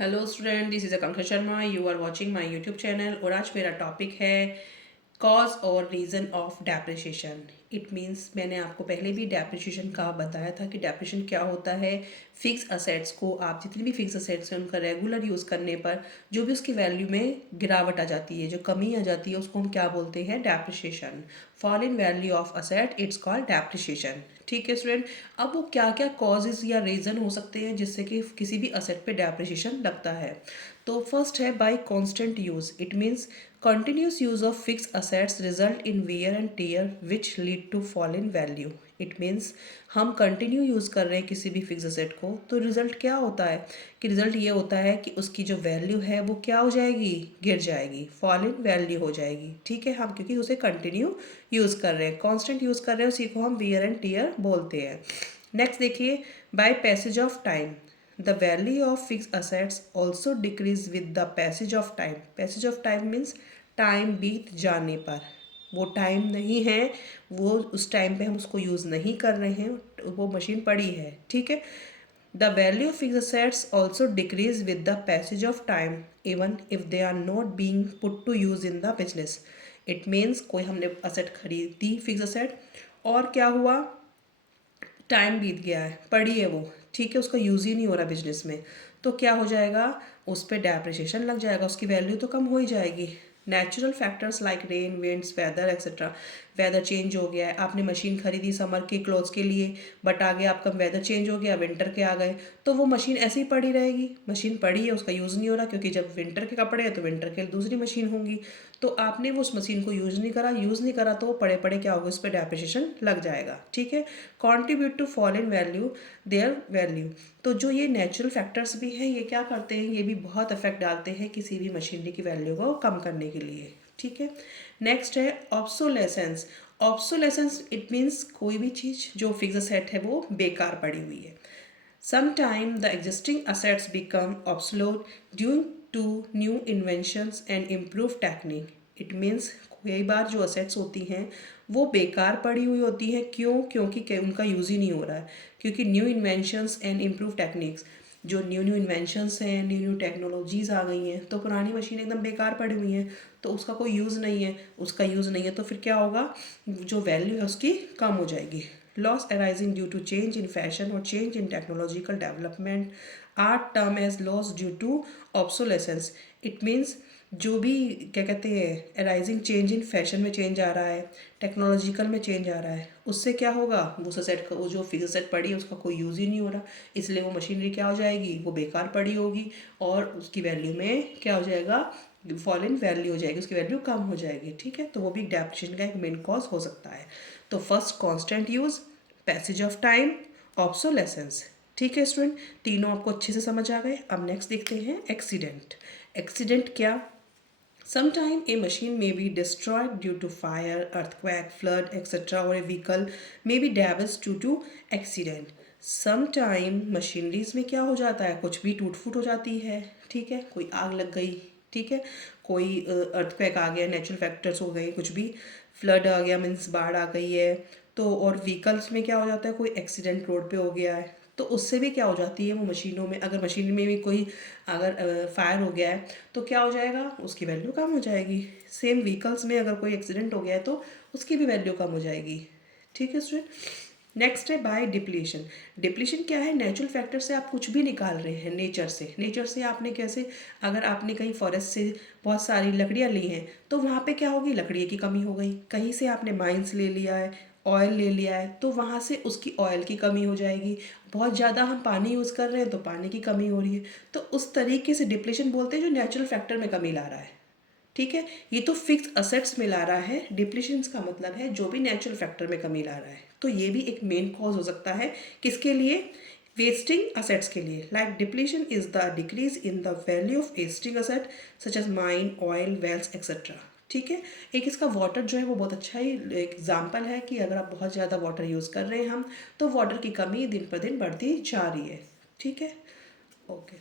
Hello student, this is Akanksha Sharma. You are watching my YouTube channel और आज मेरा topic है कॉज और reason of depreciation. It means मैंने आपको पहले भी डेप्रिसिएशन का बताया था कि डेप्रिसिएशन क्या होता है। फिक्स असेट्स को आप जितनी भी फिक्स असेट्स हैं उनका रेगुलर यूज़ करने पर जो भी उसकी वैल्यू में गिरावट आ जाती है, जो कमी आ जाती है, उसको हम क्या बोलते हैं? Depreciation. Fall in value of asset it's called depreciation. ठीक है स्टूडेंट। अब वो क्या क्या कॉजेज़ या रीज़न हो सकते हैं जिससे कि किसी भी असेट पे डेप्रिसिएशन लगता है। तो फर्स्ट है bye constant use. It means continuous use of fixed assets result in wear and tear which lead to fall in value. It means हम कंटिन्यू यूज़ कर रहे हैं किसी भी फिक्स असेट को, तो रिज़ल्ट क्या होता है कि रिज़ल्ट ये होता है कि उसकी जो वैल्यू है वो क्या हो जाएगी? गिर जाएगी, फॉल इन वैल्यू हो जाएगी। ठीक है, हम क्योंकि उसे कंटिन्यू यूज़ कर रहे हैं, कॉन्स्टेंट यूज़ कर रहे हैं, उसी को हम वियर एंड टीयर बोलते हैं। नेक्स्ट देखिए, by passage of time the value of fixed assets also decrease with the passage of time. Passage of time means time बीत जाने पर, वो टाइम नहीं है, वो उस टाइम पे हम उसको यूज़ नहीं कर रहे हैं, वो मशीन पड़ी है। ठीक है। The value of fix assets also decrease with the passage of time even if they are not being put to use in the business. It means कोई हमने असेट खरीदी फिक्स असेट और क्या हुआ, टाइम बीत गया है, पड़ी है वो, ठीक है, उसका यूज़ ही नहीं हो रहा बिजनेस में, तो क्या हो जाएगा? उस पर डेप्रिसिएशन लग जाएगा, उसकी वैल्यू तो कम हो ही जाएगी। Natural factors like rain, winds, weather etcetera. Weather change हो गया है, आपने मशीन खरीदी समर के क्लोथ्स के लिए, बट आगे आपका वेदर चेंज हो गया, विंटर के आ गए, तो वो मशीन ऐसे ही पड़ी रहेगी। मशीन पड़ी है, उसका यूज़ नहीं हो रहा, क्योंकि जब विंटर के कपड़े हैं तो विंटर के लिए दूसरी मशीन होंगी, तो आपने वो उस मशीन को यूज़ नहीं करा, तो वो पड़े पड़े क्या होगा, उस पर डेप्रिसिएशन लग जाएगा। ठीक है। Contribute to fall in value their value. तो जो ये नेचुरल फैक्टर्स भी हैं, ये क्या करते हैं, ये भी बहुत इफेक्ट डालते हैं किसी भी मशीनरी की वैल्यू को कम करने के लिए। ठीक है। नेक्स्ट है ऑब्सोलेसेंस। ऑब्सोलेसेंस इट मीन्स कोई भी चीज़ जो फिक्स असेट है वो बेकार पड़ी हुई है। Sometime the existing assets become obsolete due to new inventions and improved technique. It means कई बार जो assets होती हैं वो बेकार पड़ी हुई होती हैं। क्यों? क्योंकि उनका यूज़ ही नहीं हो रहा है, क्योंकि new inventions and improve techniques, जो न्यू इन्वेंशंस हैं, न्यू टेक्नोलॉजीज़ आ गई हैं, तो पुरानी मशीन एकदम बेकार पड़ी हुई हैं, तो उसका कोई यूज़ नहीं है, उसका यूज़ नहीं है, तो फिर क्या होगा, जो वैल्यू है उसकी कम हो जाएगी। Loss arising due to change in fashion or change in technological development are termed as loss due to obsolescence. It means जो भी क्या कहते हैं, अराइजिंग चेंज इन फैशन में चेंज आ रहा है, टेक्नोलॉजिकल में चेंज आ रहा है, उससे क्या होगा, वो सेट का वो जो फिक्स सेट पड़ी है उसका कोई यूज़ ही नहीं हो रहा, इसलिए वो मशीनरी क्या हो जाएगी, वो बेकार पड़ी होगी और उसकी वैल्यू में क्या हो जाएगा, फॉल इन वैल्यू हो जाएगी, उसकी वैल्यू कम हो जाएगी। ठीक है, तो वो भी डेप्रिसिएशन का एक मेन कॉज हो सकता है। तो first constant use, passage of time, obsolescence. ठीक है स्टूडेंट, तीनों आपको अच्छे से समझ आ गए। अब नेक्स्ट देखते हैं एक्सीडेंट। एक्सीडेंट क्या? Sometime a machine may be destroyed due to fire, earthquake, flood, etc. or a vehicle may be damaged due to accident. Sometime machineries में क्या हो जाता है, कुछ भी टूट फूट हो जाती है। ठीक है, कोई आग लग गई, ठीक है, कोई अर्थक्वेक आ गया, नेचुरल फैक्टर्स हो गए, कुछ भी फ्लड आ गया, मीन्स बाढ़ आ गई है, तो और व्हीकल्स में क्या हो जाता है, कोई एक्सीडेंट रोड पे हो गया है, तो उससे भी क्या हो जाती है, वो मशीनों में, अगर मशीन में भी कोई अगर फायर हो गया है तो क्या हो जाएगा, उसकी वैल्यू कम हो जाएगी। सेम व्हीकल्स में अगर कोई एक्सीडेंट हो गया है तो उसकी भी वैल्यू कम हो जाएगी। ठीक है स्टूडेंट। नेक्स्ट है बाय डिप्लीशन। डिप्लीशन क्या है? नेचुरल फैक्टर से आप कुछ भी निकाल रहे हैं, नेचर से आपने कैसे, अगर आपने कहीं फॉरेस्ट से बहुत सारी लकड़ियाँ ली हैं तो वहाँ पे क्या होगी, लकड़ी की कमी हो गई। कहीं से आपने माइंस ले लिया है, ऑयल ले लिया है, तो वहाँ से उसकी ऑयल की कमी हो जाएगी। बहुत ज़्यादा हम पानी यूज़ कर रहे हैं तो पानी की कमी हो रही है, तो उस तरीके से डिप्लीशन बोलते हैं जो नेचुरल फैक्टर में कमी ला रहा है। ठीक है, ये तो फिक्स असेट्स में ला रहा है। डिप्लीशन का मतलब है जो भी नेचुरल फैक्टर में कमी ला रहा है, तो ये भी एक मेन कॉज हो सकता है किसके लिए, वेस्टिंग असेट्स के लिए। Like depletion is the decrease in the value of wasting asset such as mine, oil, wells etcetera. ठीक है, एक इसका वाटर जो है वो बहुत अच्छा ही एग्जाम्पल है कि अगर आप बहुत ज़्यादा वाटर यूज़ कर रहे हैं हम, तो वाटर की कमी दिन पर दिन बढ़ती जा रही है। ठीक है, ओके।